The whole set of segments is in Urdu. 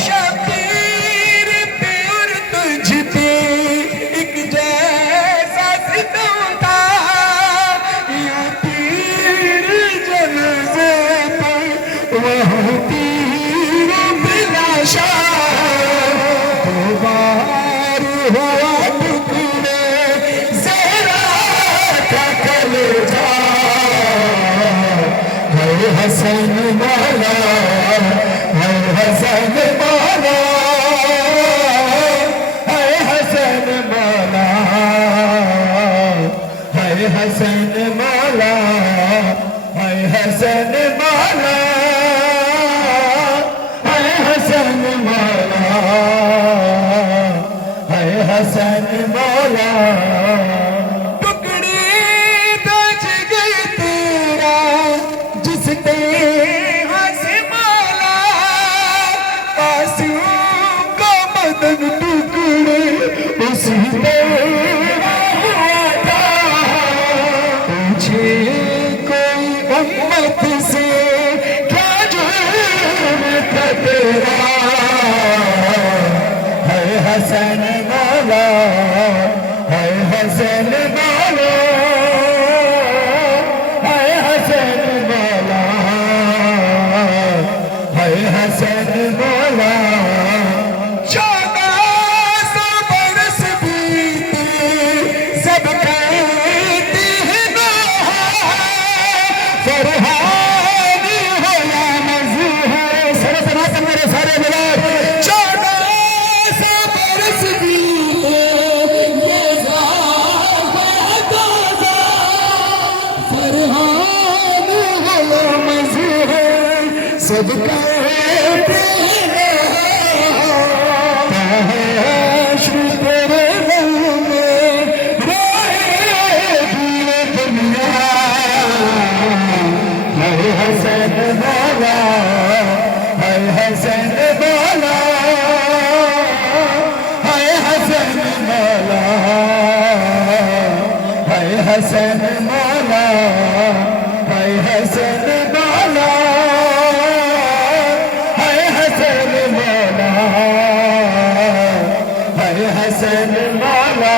شبیر پہ اور تجھ پہ ایک جیسا ستم تھا، یوں تیر جنازے پر وہ تیر بلا شان، دو بار ہوا ٹکڑے زہرا کا کلیجہ، ہے حسن مولا، ہے حسن مولا، ہے حسن مولا، ہے حسن مولا، ہے حسن مولا، ہے حسن مولا، ہے حسن مولا۔ ٹکڑی بچ گئی تیرا جس پہ ہنس مولا، آنسوں کا بدن ٹکڑے اسی پہ ہوا تھا، پوچھے کوئی امت سے کیا جرم تھا تیرا، ہے حسن مولا، ہے حسن مولا، ہے حسن مولا، ہے حسن مولا۔ 1400 برس بیتے سب کہتے ہیں نوحہ، فرحان ہو یا مظہر، سر سناتن میرے سارے بلاد۔ 1400 برس بیتے یہ ذات ہے تازہ، فرحان ہو یا مظہر، سب کہتے ہیں حشر تیرے دل میں روئے دیے دنیا، ہے حسن مولا، ہے حسن مولا، ہے حسن مولا، ہے حسن مولا، ہے حسن مولا، ہے حسن مولا، ہے حسن مولا،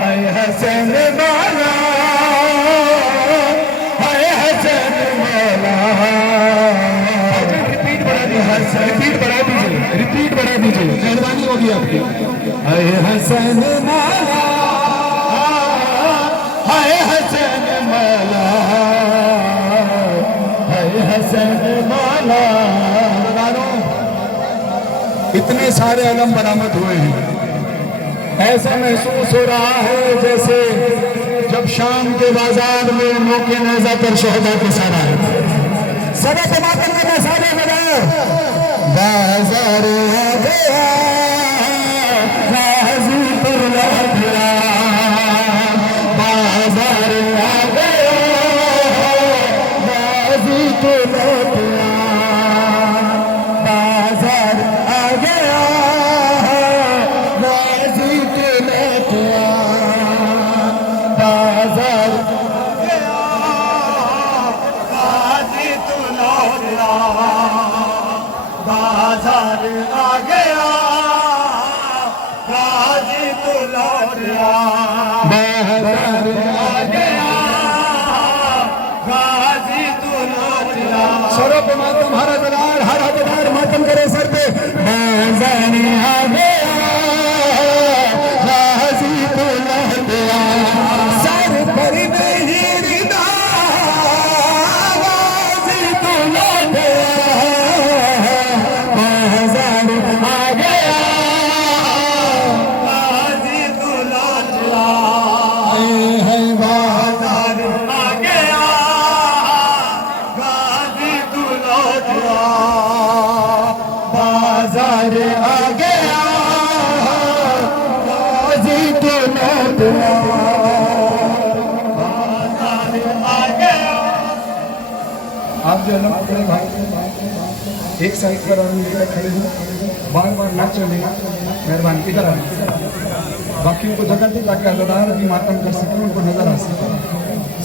ہے حسن مولا، ہے حسن مولا۔ ریپیٹ بڑھا دیجیے، مہربانی ہوگی آپ کی۔ ہے حسن مولا، ہے حسن مولا، ہے حسن مولا۔ اتنے سارے علم برآمد ہوئے ہیں، ایسا محسوس ہو رہا ہے جیسے جب شام کے بازار میں موقع نیزہ پر شہداء کے سارا ہے۔ سب ماتم کا مسالہ بنا بازار آ گیا، غازی پر لوٹ گیا، بازار آ گیا، غازی تو لوٹ گیا، بازار آ گیا، غازی تو لوٹ گیا، بازار آ گیا، غازی تو لوٹ گیا، بازار آ گیا، غازی تو لوٹ گیا، بازار آ گیا، غازی تو لوٹ گیا۔ سروں پہ ماتم، ہر ہدار، ہر ہدار ماتم کرے سر پہ۔ بازار آ گیا، غازی تو لوٹ گیا، سر پر نہیں ردا، غازی تو لوٹ گیا، بازار آ گیا، غازی تو لوٹ گیا، بازار آ گیا، غازی تو لوٹ گیا، بازار آ گیا، غازی تو لوٹ گیا، بازار آ گیا۔ آپ جو علم پڑھے بھائی ایک سائڈ پر اور مل کر کھڑے ہوں، بار بار نہ چلیں، مہربانی ادھر آئیں، باقیوں کو جگہ دیں تاکہ عزادار بھی ماتم کر سکیں، ان کو نظر آ سکے۔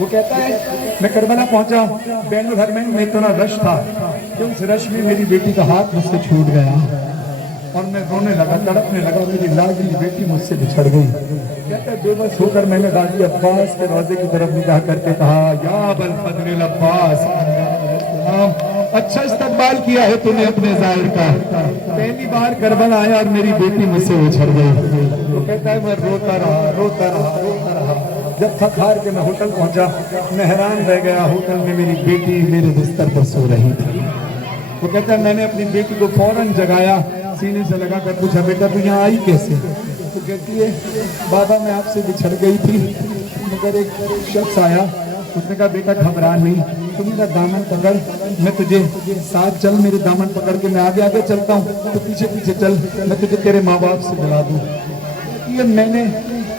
وہ کہتا ہے میں کربلا پہنچا، بین الحرمین میں اتنا رش تھا کہ اس رش میں میری بیٹی کا ہاتھ مجھ سے چھوٹ گیا اور میں رونے لگا، تڑپنے لگا، میری لاڈلی بیٹی مجھ سے بچھڑ گئی۔ کہتا ہے بے بس ہو کر میں نے غازی عباس کے روضے کی طرف نگاہ کرتے کہا یا ابوالفضل العباس، اچھا استقبال کیا ہے تو نے اپنے ظاہر کا، پہلی بار کربلا آیا اور میری بیٹی مجھ سے بچھڑ گئی۔ وہ کہتا ہے میں روتا رہا روتا رہا روتا رہا، جب تھک ہار کے میں ہوٹل پہنچا، میں حیران رہ گیا، ہوٹل میں میری بیٹی میرے بستر پر سو رہی تھی۔ وہ کہتا ہے میں نے اپنی بیٹی کو فوراً جگایا، سینے سے لگا کر پوچھا بیٹا تو یہاں آئی کیسے؟ تو کہتی ہے بابا میں آپ سے بچھڑ گئی تھی، مگر ایک شخص آیا، اس نے کہا بیٹا گھبرا نہیں، تو میرا دامن پکڑ، میں تجھے ساتھ چل، میرے دامن پکڑ کے میں آگے آگے چلتا ہوں تو پیچھے پیچھے چل، میں تجھے تیرے ماں باپ سے ملا دوں۔ یہ میں نے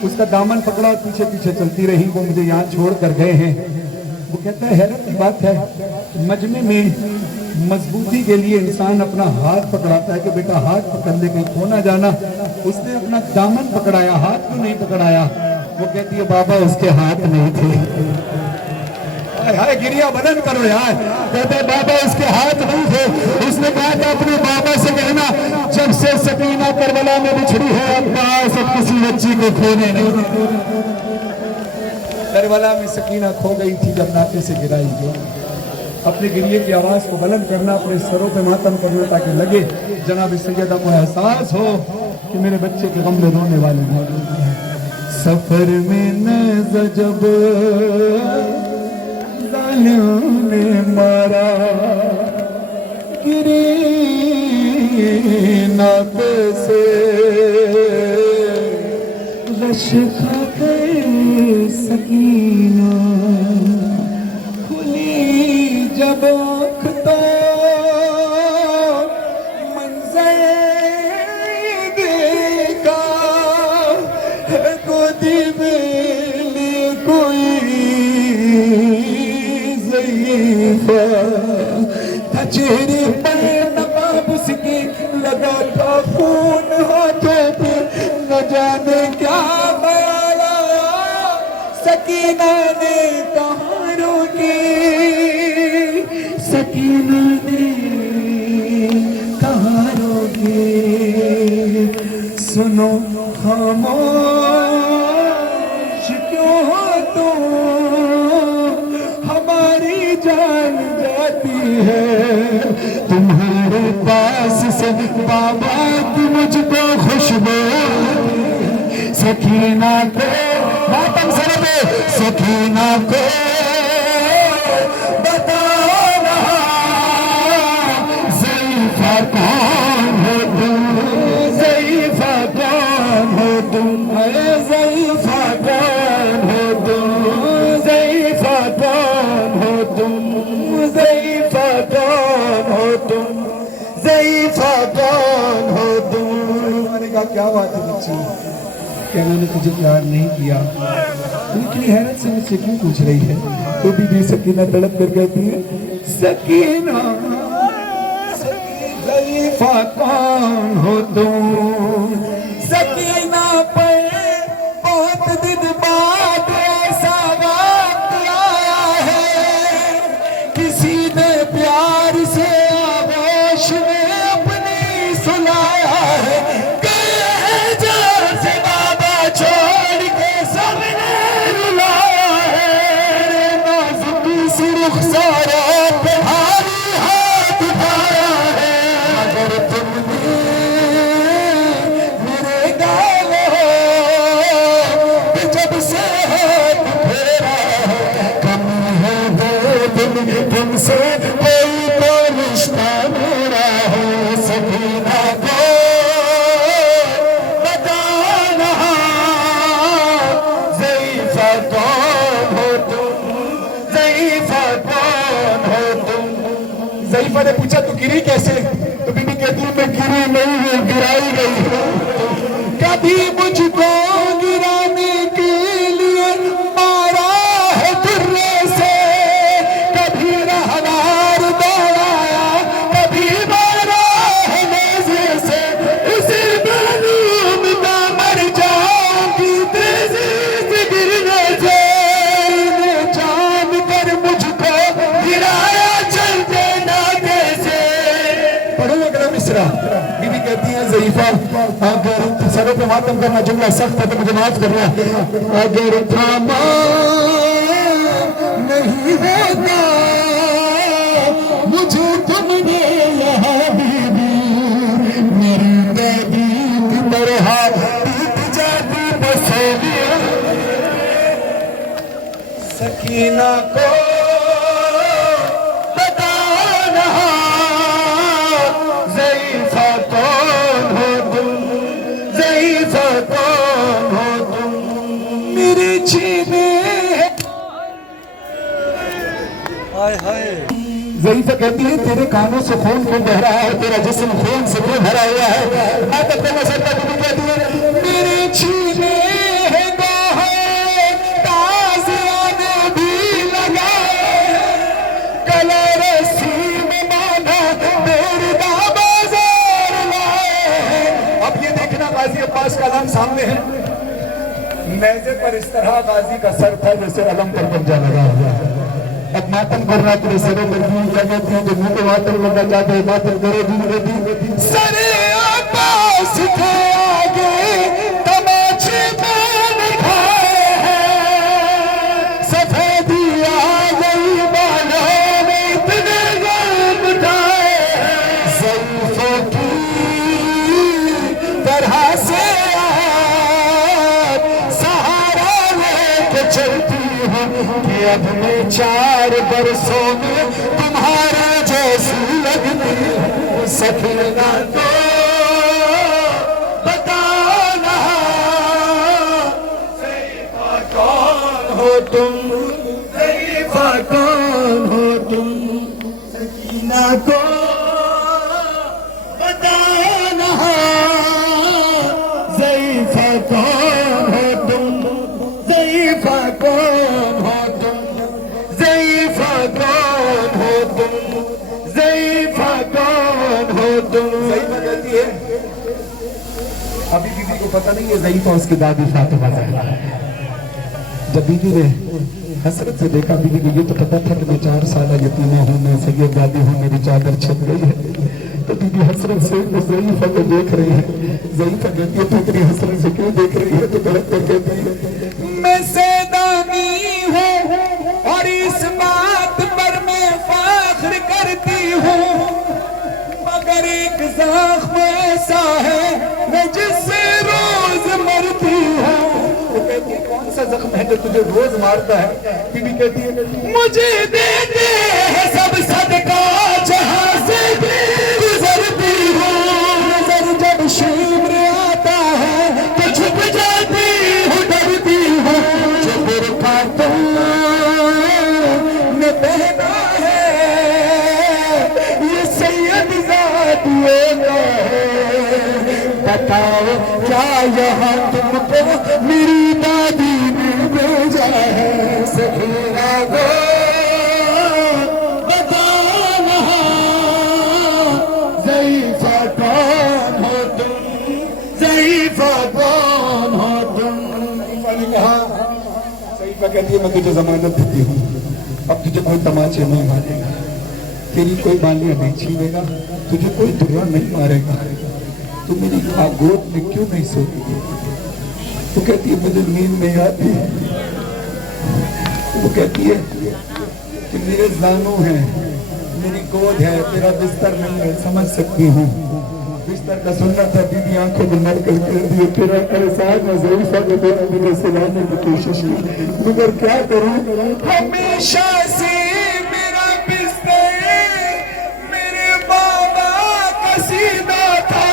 اس کا دامن پکڑا اور پیچھے پیچھے چلتی رہی، وہ مجھے یہاں چھوڑ کر گئے ہیں۔ وہ کہتا ہے حیرت کی بات ہے، مجمع میں مضبوطی کے لیے انسان اپنا ہاتھ پکڑاتا ہے کہ بیٹا ہاتھ پکڑ لے کہیں کھو نہ جانا، اس نے اپنا دامن پکڑایا، ہاتھ کیوں نہیں پکڑایا؟ وہ کہتی ہے بابا اس کے ہاتھ نہیں تھے۔ ہائے گریا بدن کرو یار، کہتے ہیں بابا اس کے ہاتھ نہیں تھے، اس نے کہا تھا اپنے بابا سے کہنا جب سے سکینہ کربلا میں بچھڑی ہے عباس اب کسی بچی کو کھونے نہیں۔ کربلا میں سکینہ کھو گئی تھی جب ناطے سے گرائی گئی۔ اپنے گریے کی آواز کو بلند کرنا، اپنے سروں پہ ماتم کرنا تاکہ لگے جناب سیدہ کو احساس ہو کہ میرے بچے کے غم میں رونے والے موجود ہیں۔ سفر میں نیزہ جب ظالم نے مارا، گری ناطے سے غش کھا کر سکینہ، کھلی جب آنکھ تو منظر دیکھا، گودی میں لی کوئی ضعیفہ تھا، چہرے پر نقاب اس کی لگا تھا خون، ہاتھوں پہ نہ جانے کیا بیالا، سکینہ نے کہاں روکی، سکینہ نے کہاں روکی، سنو خاموش کیوں ہو تم، ہماری جان جاتی ہے تمہارے پاس سے، بابا کی مجھ کو خوشبو، سکینہ کو ماتم سر پہ، سکینہ کو بتانا ضعیفہ کون ہو تم، ضعیفہ کون ہو تم، ضعیفہ کون ہو تم، ضعیفہ کون ہو تم، ضعیفہ کون ہو تم، ضعیفہ کون ہو تم۔ میں نے کہا کیا بات ہے بچی کہ میں نے تجھے پیار نہیں کیا؟ اتنی حیرت سے مجھ سے کیوں پوچھ رہی ہے؟ تو بھی سکینہ تڑپ کر کہتی ہے سکینہ ضعیفہ کون ہو تم، سکینہ پر بہت دن بعد ایسا وقت آیا ہے، کسی نے پیار سے آغوش میں اپنی سلایا ہے، چھوڑ کے سب نے رلایا ہے، نازکی سی رخساروں پہ بھاری ہاتھ اٹھایا ہے، اگر تم نے میرے گال ہو کہ جب سے ہاتھ پھیرا ہے، کمی ہے وہ تم سے کوئی تو رشتہ میرا ہے، سکینہ کو ضعیفہ نے پوچھا تو گری کیسے؟ تو بی بی کہتی ہے میں گری نہیں ہوں، گرائی گئی۔ کبھی مجھ کو گرانے کے لیے مارا ہے درے سے، کبھی رہوار دوڑایا، کبھی مارا ہے نیزے سے، اسی معلوم نہ مر جاؤں گی تیزی سے گرنے سے، ضعیفہ اگر سروں پہ ماتم کرنا جملہ سخت ہے تو مجھے معاف کرنا. اگر تھاما نہیں ہوتا مجھے تم نے یہاں بھی میری دادی کی طرح بیت جاتی بسولیاں. سکینہ کو بتانا ضعیفہ کون ہو تم, ضعیفہ کون ہو تم, میرے جینے ضعیفہ کہتی ہے تیرے کانوں سے خون کیوں بہ رہا ہے, تیرا جسم خون سے کیوں بھرا ہوا ہے. آدت میں سرکا بھی کہتی ہے میرے چھینے ہیں گوہر تازیاں بھی لگائے, کلا رسی میں باندھا میرے بازار لائے. اب یہ دیکھنا غازی عباس کا علم سامنے ہے, نیزے پر اس طرح غازی کا سر تھا جیسے علم پر قبضہ لگا ہوا ہے. اب ماتم کر رہا تیرے سروں پر دین کر دیتی ہے جو منہ پہ ماتم لگا جاتے ہیں, ماتم کرے دین رہتی. سر عباس کے آگے تماچے میں کھائے ہیں, سفیدی آ گئی بالوں میں اتنے غم اٹھائے ہیں. ضعیفوں کی طرح سے آپ سہارا لے کے چلتی ہوں کہ اب میں 4 برسوں میں تمہارے جیسی لگتی ہوں. سکینہ کو بتانا ضعیفہ کون ہو تم, ضعیفہ کون ہو تم, سکینہ کو بتانا ضعیفہ کون ہو تم, ضعیفہ کون ہو تم, ضعیفہ کون ہو تم, ضعیفہ کون ہو تم. ضعیفہ کہتی ہے ابھی بیوی کو پتہ نہیں ہے ضعیفہ اس کی دادی فاطمہ زہرا ہے. جب بیوی نے حسرت سے دیکھا بیوی کو یہ تو پتہ تھا کہ میں 4 سالہ یتیمہ ہوں, میں سید دادی ہوں, میری چادر چھپ گئی ہے. تو بیوی حسرت سے ضعیفہ کو دیکھ رہی ہے. ضعیفہ کہتی ہے تو اتنی حسرت سے کیوں دیکھ رہی ہے؟ تو غلط کر کہتی ہے میں سیدانی ہوں اور اس بات پر میں فخر کرتی ہوں, مگر ایک زخم ایسا ہے میں جس سے روز مرتی ہوں. وہ کہتی ہے کون سا زخم ہے جو تجھے روز مارتا ہے؟ بی بی کہتی ہے مجھے دیتے ہیں سب صدقہ جہاں سے بھی گزرتی ہوں, نظر جب شمر آتا ہے تو چھپ جاتی ہوں, ڈرتی ہوں. جو برقع تم نے پہنا ہے یہ سید زادیوں کا ہے, بتاؤ کیا یہاں تم کو میری دادی نے بھیجا ہے. سکینہ کو بتانا ضعیفہ کون ہو تم, ضعیفہ کون ہو تم. ضعیفہ کہتی ہے میں تجھے ضمانت دیتی ہوں, اب تجھے کوئی تماچے نہیں مارے گا, تیری کوئی بالیاں نہیں چھینے گا, تجھے کوئی دریا نہیں مارے گا, تو میری گود میں کیوں نہیں سوتی؟ وہ کہتی ہے مجھے نیند نہیں آتی. وہ کہتی ہے کہ میرے زانوں ہیں, میری گود ہے, تیرا بستر نہیں ہے, سمجھ سکتی ہوں. بستر کا سننا تھا, بی بی آنکھوں میں مر کر کر دیے تیرا احساس میں ضعیفہ کو دیکھ مجھے سلانے کی کوشش کی, مگر کیا کروں. ہمیشہ سے میرا بستر میرے بابا کا سیدھا تھا,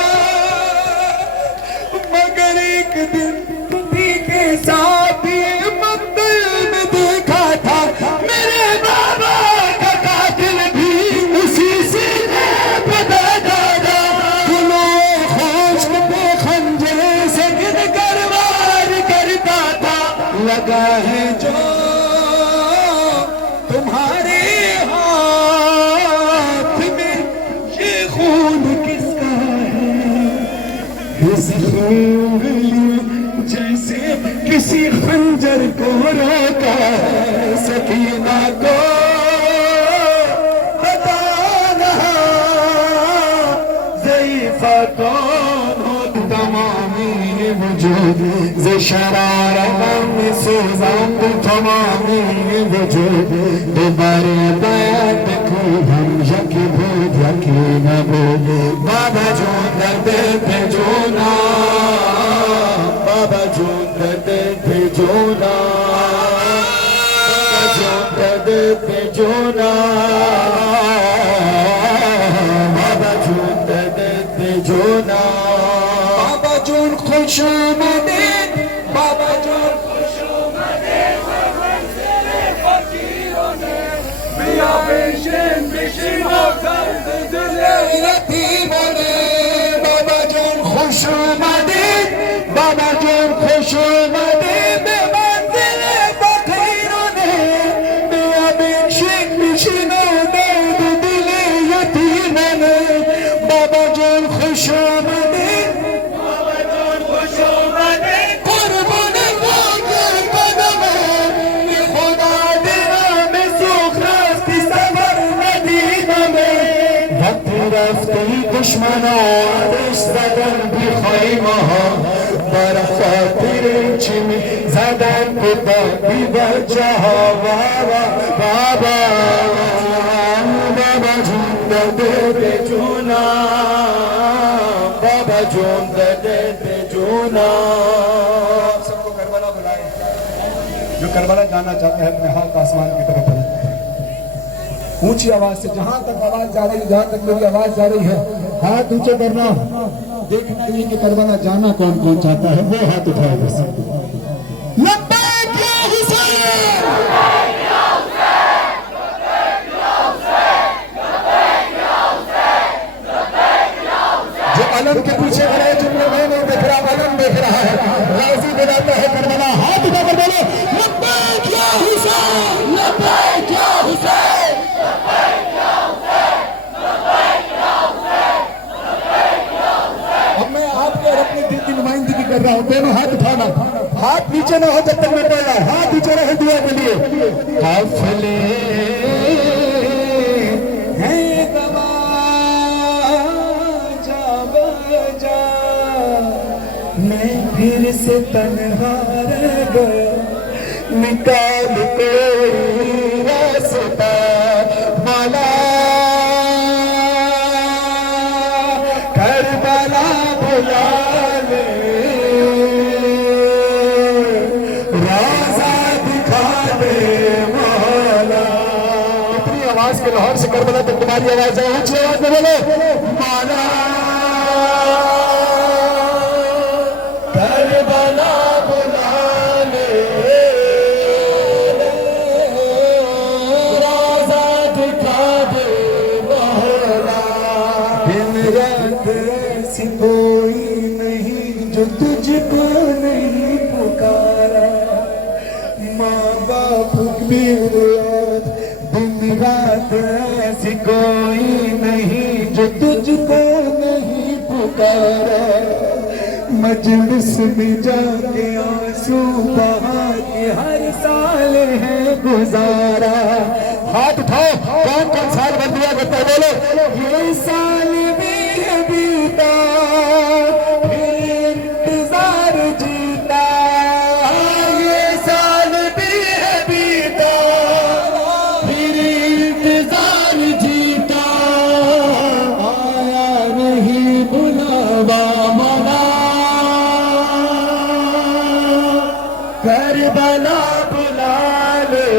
مگر ایک دن تمہیں کے ساتھ یہ مندر میں دیکھا تھا, میرے بابا کا قاتل بھی اسی سینے پہ بیٹھا تھا. تمہیں خشک پہ خنجر سے گر کر وار کرتا تھا, لگا ہے جو تمہارے ہاتھ میں یہ خون کس کا ہے؟ زخمی انگلی جیسے کسی خنجر کو روکا ہے. سکینہ کو بتانا ضعیفہ کون ہو شرارم سوزم تمامی وجود دوباره باید بکوبم یکی بود یکی نبود بابا جون درد پہ جونا بابا جون درد پہ جونا بابا جون درد پہ جونا بابا جون درد پہ جونا بابا جون خوش آمدید بابا جون خوش آمدید بیا بشین بشین و کرد دل یتیمانه بابا جون خوش آمدید بابا جون خوش آمدید به منزل فقیرانه بیا بشین بشین و کرد دل یتیمانه بابا جون خوش آمدید بابا جون خوش آمدید قربان خاک قدمه خدا دلم سوخ راستی سفر مدینه وقتی رفتی دشمنا آتش زدن بی خیمه ها بر خاطر چی می زدن بودا بی وجه ها بابا بابا بابا جون درد پہ جونا بابا جون درد پہ جونا سب کو کربلا بلائے جو کربلا جانا چاہتے ہیں اپنے ہاتھ آسمان کی طرف بلائے اونچی آواز سے جہاں تک آواز جا رہی ہے جہاں تک میری آواز جا رہی ہے ہاتھ اونچے کرنا دیکھنا یہ کہ کربلا جانا کون کون چاہتا ہے وہ ہاتھ اٹھائے بس لبیک یا حسین جو علم کے پیچھے کھڑے جن میں نہیں دیکھ رہا علم دیکھ رہا ہے راضی بناتا ہے کربلا ہاتھ اٹھا کر بولو لبیک یا حسین لبیک یا حسین اب میں آپ کے اور اپنے دل کی نمائندگی کر رہا ہوں دونوں ہاتھ اٹھانا ہاتھ نیچے نہ ہو جب تک میں پڑھ رہا ہوں ہاتھ نیچے رہے دعا کے لیے قافلے ہیں گواہ جا بجا میں پھر سے تنہا رہ گیا نکال کوئی راستہ مولا کربلا بلا لے روزہ دکھا دے مولا اتنی آواز کے لاہور سے کربلا تک تمہاری آواز ہے اونچی آواز میں بولو مولا کربلا بلا لے روزہ دکھا دے مولا دن رات ایسی کوئی نہیں جو تجھ کو نہیں پکارا ماں باپ بھی یاد دن رات ایسی کوئی نہیں جو تجھ کو نہیں پکارا مجلس میں جا کے آنسو بہا کے ہر سال ہے گزارا ہاتھ اٹھاؤ کون کون سال بن دیا کرتا ہے بولو یہ سال بھی ہے بیتا پھر انتظار جیتا یہ سال بھی ہے بیتا پھر انتظار جیتا آیا نہیں بلاوا مولا کربلا بلا لے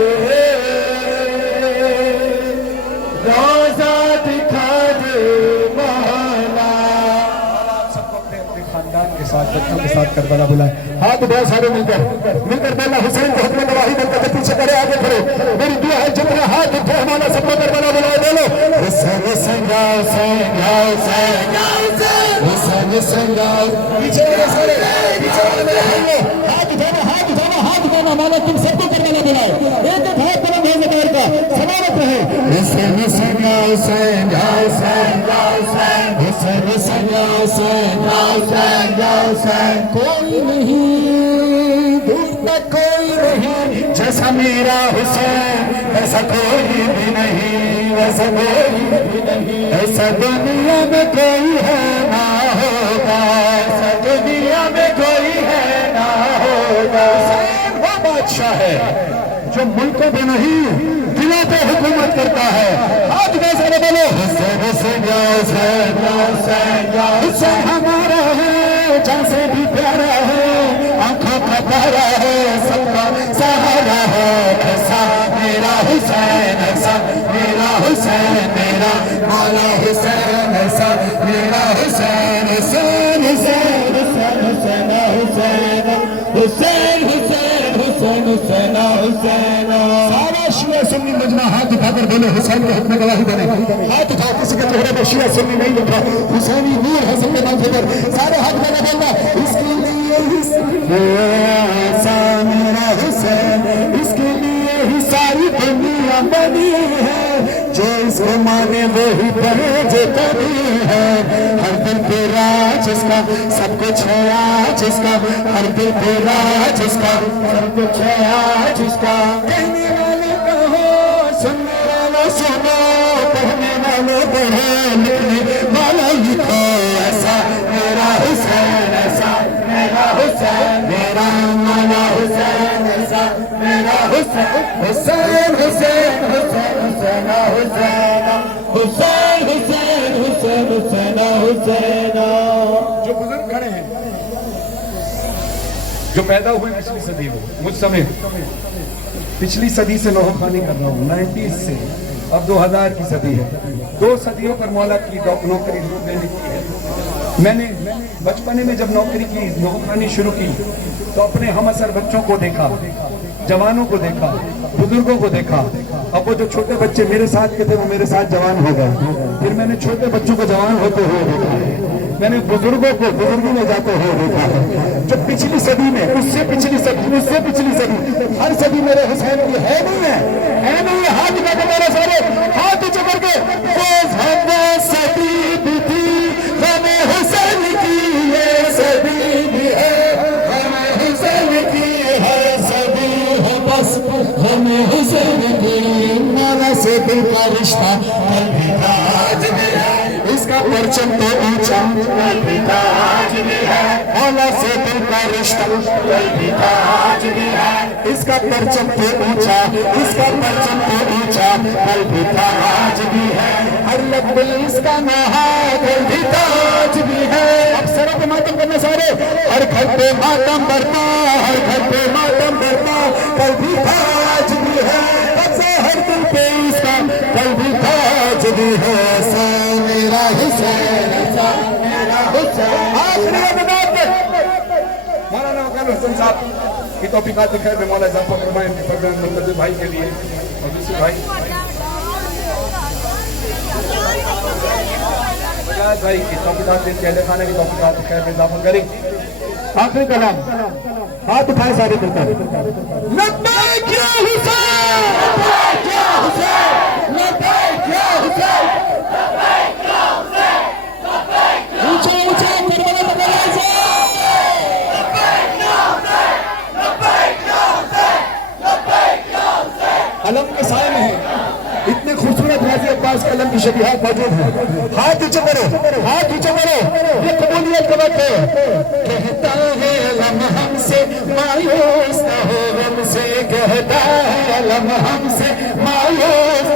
روزہ دکھا دے مولا سب کو اپنے اپنے خاندان کے ساتھ بچوں کے ساتھ کربلا بلائے ہاتھ بہت سارے مل کر مولا حسین کو حکم نواحی بن کر پیچھے کرے آگے کھڑے میری دعا ہے جتنے ہاتھ اٹھے ہمارا سب کو کربلا بلائے بولو حسین حسین یا حسین یا حسین یا حسین حسین حسین یا پیچھے والے سارے پیچھے والے ہاتھ اٹھانا ہاتھ اٹھانا ہاتھ اٹھانا مولا تم سب کو کربلا بلائے ایک ایک ہاتھ بلند ہے زبان کا سلامت رہے حسین حسین یا حسین یا حسین یا حسین حسین حسین یا حسین یا حسین یا حسین کوئی نہیں دل تک کوئی نہیں جیسا میرا حسین ایسا کوئی بھی نہیں ایسا کوئی بھی نہیں ایسا دنیا میں کوئی ہے نہ ہوگا ایسا دنیا میں کوئی ہے نہ ہوگا ہوگا. حسین وہ بادشاہ ہے جو ملکوں پہ نہیں دلوں پہ حکومت کرتا ہے. ہاتھ میں سے بولو حسین حسین یا حسین یا حسین یا حسین ہمارا ہے جان سے بھی پیارا ہے آنکھوں کا پیارا ہے سب کا سہارا ہے. ایسا میرا حسین ایسا میرا حسین میرا مولا حسین ایسا میرا حسین حسین حسین حسین حسین حسین حسین حسین حسین حسین حسین. سارا شیعہ سنی مجمع ہاتھ اٹھا کر بولے حسین کے حق میں گواہی دینے. ہاتھ اٹھا کسی کے چہرے پر شیعہ سنی نہیں لکھا حسینی نور ہے سب کے ماتھے پر. سارے ہاتھ میں بولنا اس کے لیے ایسا میرا حسین اس کے لیے ہی ساری دنیا بنی ہے جو اس کو مانے وہی پڑھے جو کبھی ہے. ہر دل پہ راج اس کا سب کچھ ہے آج اس کا ہر دل پہ راج اس کا سب کچھ ہے آج اس کا. کہنے والے کہو سننے والا سنو پڑھنے والے پڑھو لکھنے والا لکھو. ایسا میرا حسین ایسا میرا حسین میرا مولا حسین ایسا میرا حسین حسین حسین حسین حسین حسین حسین حسین حسین حسین. جو بزرگ کھڑے ہیں جو پیدا ہوئے پچھلی صدی میں مجھ سمیت پچھلی صدی سے نوحہ خوانی کر رہا ہوں 90s سے اب 2000 کی صدی ہے. 2 صدیوں پر مولا کی نوکری میں نے کی ہے. میں نے بچپنے میں جب نوکری کی نوحہ خوانی شروع کی تو اپنے ہم اثر بچوں کو دیکھا جوانوں کو دیکھا بزرگوں کو دیکھا. اب وہ جو چھوٹے بچے میرے ساتھ کے تھے وہ میرے ساتھ جوان ہو گئے. پھر میں نے چھوٹے بچوں کو جوان ہوتے ہوئے دیکھا. میں نے بزرگوں کو بزرگی میں جاتے ہوئے دیکھا ہے. جو پچھلی صدی میں اس سے پچھلی صدی اس سے پچھلی صدی ہر صدی میرے حسین کی ہے نہیں ہے. ہاتھ اٹھا کے میرے سارے ہاتھ اونچے کر کے وہ صدی بھی تھی ہمیں حسین کی یہ صدی بھی ہے ہمیں حسین کی ہے صدی ہے بس ہمیں حسین کی. مولا سے دل کا رشتہ کل بھی تھا آج بھی ہے اس کا پرچم تو اونچا کل بھی تھا آج بھی ہے. مولا سے دل کا رشتہ کل بھی تھا آج بھی ہے اس کا پرچم تو اونچا اس کا پرچم تو اونچا کل بھی تھا آج بھی ہے. ہر لب اس کا نہا کل بھی تھا آج بھی ہے. اب سروں پہ ماتم کرنا سارے ہر گھر پہ ماتم برتا ہر گھر پہ ماتم برتا کل بھی تھا آج بھی ہے. ہر دل پہ اس کا کل بھی تھا آج بھی ہے. ایسا میرا حسین ایسا میرا حسین. آخری عبادت مولانا وقار حسن صاحب کی توفیقات خیر میں مولا اضافہ فرمائیں پروگرام منتظر بھائی کے لیے اور دوسرے بھائی بجاج بھائی کی توفیقات کے اہل خانہ کی توفیقات خیر میں اضافہ کریں. آخری کلام ہاتھ اٹھائے سارے کرتا لبیک یا حسین لبیک یا حسین لبیک یا حسین لبیک یا حسین لبیک یا اونچا اونچا کربلا بغلا سے لبیک یا حسین لبیک یا حسین لبیک یا حسین. علم کے سائے میں ہیں اتنے خوبصورت غازی عباس کے علم کی شبیہات موجود ہیں. ہاتھ اونچے کرو ہاتھ اونچے کرو. یہ قبولیت کا وقت ہے. کہتا ہے علم ہم سے مایوس نہ ہو غم سے کہتا ہے علم ہم سے مایوس.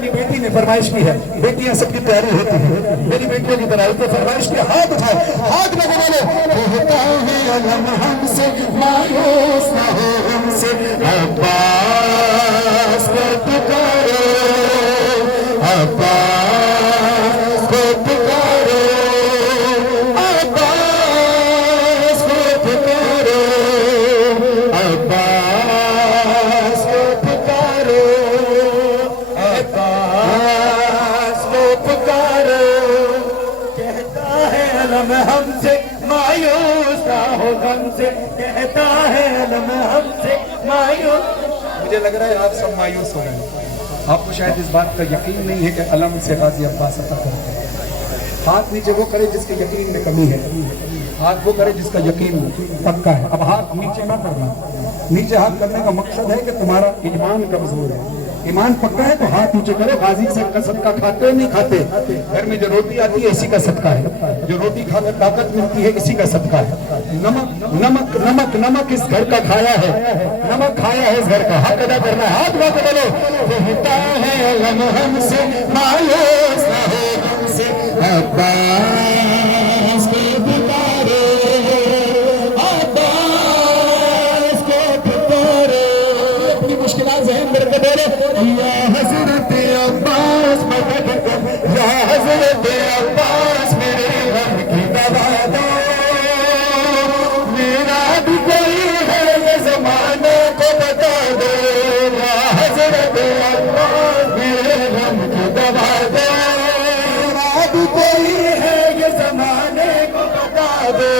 کی بیٹی نے فرمائش کی ہے بیٹیاں سب کی پیاری ہوتی ہیں میری بیٹیوں کی طرح تو فرمائش کی ہاتھ اٹھائے ہاتھ میں بولو. کہتا ہے علم ہم سے مایوس نہ ہو غم سے عباس کو پکارو عباس کو پکارو عباس کو پکارو عباس کو پکارو عباس کو پکارو. کہتا ہے علم ہم سے مایوس نہ ہو غم سے کہتا ہے علم ہم سے مایوس. مجھے لگ رہا ہے آپ سب مایوس ہو رہے ہیں. آپ کو شاید اس بات کا یقین نہیں ہے کہ علم سے غازی عباس عطا کرتا ہے. ہاتھ نیچے وہ کرے جس کے یقین میں کمی ہے ہاتھ وہ کرے جس کا یقین پکا ہے. اب ہاتھ نیچے نہ کرنا نیچے ہاتھ کرنے کا مقصد ہے کہ تمہارا ایمان کمزور ہے ایمان پکا ہے تو ہاتھ اونچے کرو. غازی کا صدقہ کھاتے نہیں کھاتے؟ گھر میں جو روٹی آتی ہے اسی کا صدقہ ہے. جو روٹی کھا کر طاقت ملتی ہے اسی کا صدقہ ہے. نمک نمک نمک نمک اس گھر کا کھایا ہے. نمک کھایا ہے اس گھر کا. حق ادا کرنا ہے. ہاتھ اٹھا کے بولو ہوتا ہے غم ہم سے مایوس نہ ہو ہم سے عباس کے پکارے عباس کے پکارے. اپنی مشکلات ذہن میں رکھ بولو یا حضرت عباس مدد کر یا حضرت عباس میرے غم کی دوا دو. میرا بھی کوئی ہے یہ زمانے کو بتا دو. یا حضرت عباس میرے غم کی دوا دو. میرا بھی کوئی ہے یہ زمانے کو بتا دو.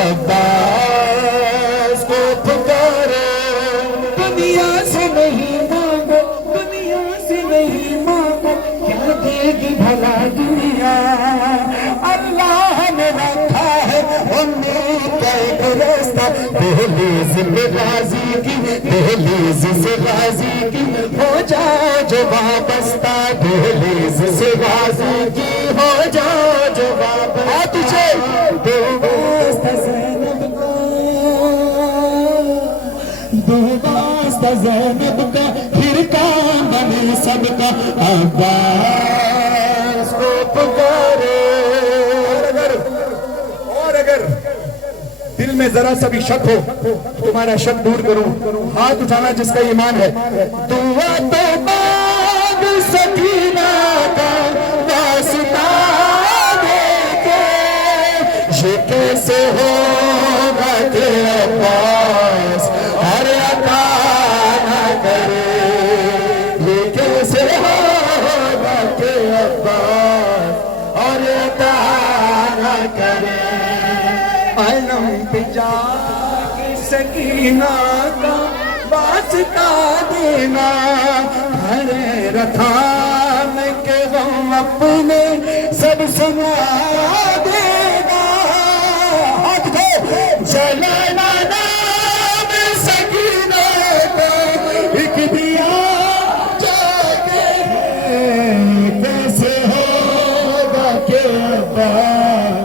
عباس کو پکارو. دنیا سے نہیں مانگو دنیا سے نہیں مانگو کیا دے گی بھلا دنیا. اللہ نے رکھا ہے امید کا ایک راستہ. دہلیز میں غازی کی دہلیز سے غازی کی ہو جاؤ جو وابستہ. دہلیز سے غازی کی ہو جاؤ جو وابستہ. تجھے دو واسطہ زینب کا دو واسطہ زینب کا پھر کام بنے سب کا. عباس کو پکارو. اور اگر دل میں ذرا سا بھی شک ہو تمہارا شک دور کرو. ہاتھ اٹھانا جس کا ایمان ہے. دعا تو مانگ سکینہ کا واسطہ دے کے یہ کیسے ہوگا کہ عباس ہر عطا نہ کرے. یہ کیسے ہوگا کہ عباس اور عطا نہ کرے. علم پہ جا کے سکینہ کا واسطہ دینا. ہرے رتھان کے غم اپنے سب سنا دینا. ہاتھ دو جلانا نام سکینہ کا ایک دیا جا کے. کیسے ہوگا کہ عباس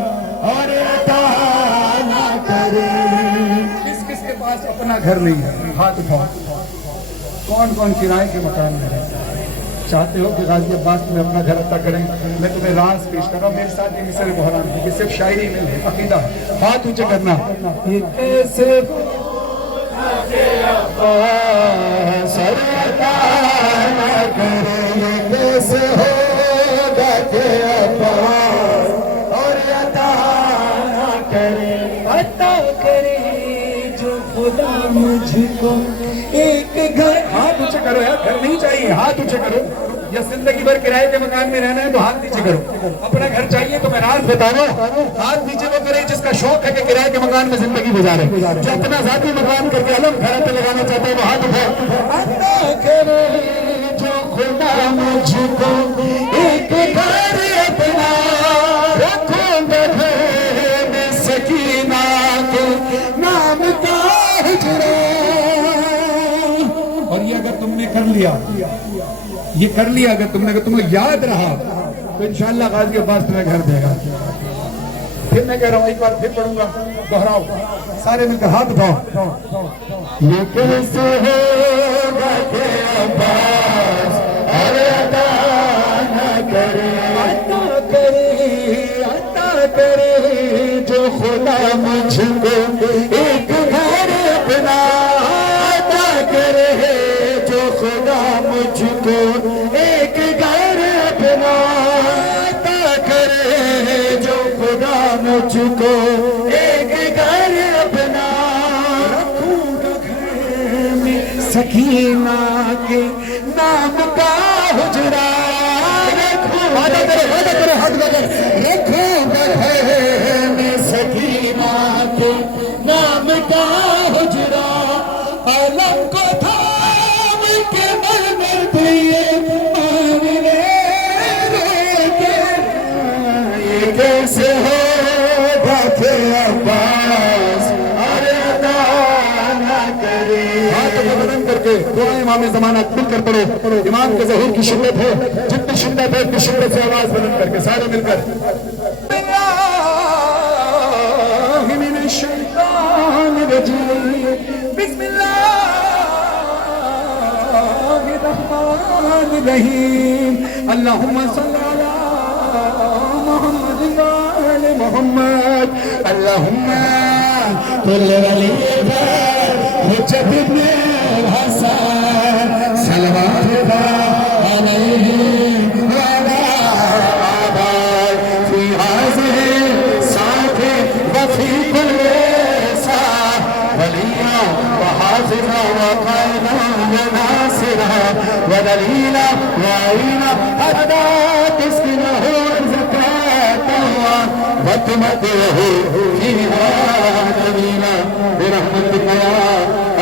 اور عطا نہ کرے. کس کے پاس اپنا گھر نہیں ہے؟ ہاتھ اٹھاؤ. کون کون کرائے کے مکان میں چاہتے ہو کہ غازی عباس تمہیں اپنا گھر عطا کریں؟ میں تمہیں راز پیش کر رہا ہوں. میرے ساتھ یہ مصرع بحران ہے. یہ صرف شاعری میں ہے عقیدہ. ہاتھ اونچے کرنا. یہ کیسے عباس اور عطا نہ کرے. یہ کیسے ہوگا کہ عباس اور عطا نہ کرے. عطا کرے جو خدا مجھ کو ایک گھر. ہاتھ اونچے کرو یار. گھر نہیں چاہیے. ہاتھ اونچے کرو. یا زندگی بھر کرائے کے مکان میں رہنا ہے تو ہاتھ نیچے کرو. اپنا گھر چاہیے تو میں راز بتاؤں. ہاتھ نیچے وہ کرے جس کا شوق ہے کہ کرائے کے مکان میں زندگی گزارے. جو اپنا ذاتی مکان کر کے علم گھر پہ لگانا چاہتا ہے وہ ہاتھ اٹھاؤ. عطا کرے جو خدا مجھ کو ایک گھر اپنا. رکھوں گا گھر میں سکینہ کے نام کا حجرہ. اور یہ اگر تم نے کر لیا یہ کر لیا اگر تمہیں یاد رہا تو انشاءاللہ غازی عباس تمہیں گھر دے گا. پھر میں کہہ رہا ہوں ایک بار پھر پڑھوں گا. دہراؤ سارے مل کر ہاتھ اٹھاؤ. یہ کیسے ہوگا کہ عباس اور عطا نہ کرے. عطا کرے عطا کرے جو خدا مجھ کو ایک گھر اپنا. عطا کرے جو خدا مجھ کو ایک گھر اپنا. عطا کرے جو خدا مجھ کو ایک گھر اپنا. رکھوں گا گھر میں سکینہ کے نام کا حجرہ. رکھوں گا گھر میں سکینہ کے نام کا حجرہ. علم کو تھام کے مرمر دیے مارنے کے. یہ کیسے ہوگا کہ عباس اور عطا نہ کرے. ہاتھوں کو بلند کر کے دعائیں امام زمانہ مل کر پڑھو. امام کے ظہور کی شدت ہے, جتنی شدت ہے اتنی شدت سے آواز بلند کر کے سارے مل کر من الشیطان الرجیم بسم اللہ الرحمن الرحیم اللہم صلی علی محمد وآل محمد اللہم کل ولی حجت ابن الحسن صلوات اللہ علیہ وعلی آباء فی حاضر ساتھ وفی کل ساتھ ولیہ وحافظہ وقائدہ وناصرہ ودلیلہ وعینہ حتی تسکنہ زکاة وتمتعہ فیہا جمیلا برحمتک یا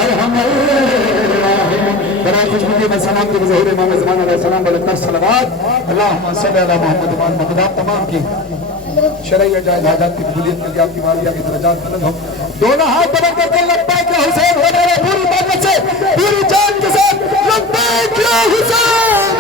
ارحم الراحمین. برائے خوشبختی میں سلام کے ظہور امام زمان علیہ السلام بلکہ صلوات. اللہم صلی علی محمد وآل محمد. آپ تمام کی شرعی جائز حاجات کی قبولیت کے لیے آپ کی مالیہ کی درجات بلند ہو. دونوں ہاتھ بلند کر کے لبیک یا حسین وغیرہ پوری طاقت سے پوری جان کے ساتھ لبیک یا حسین.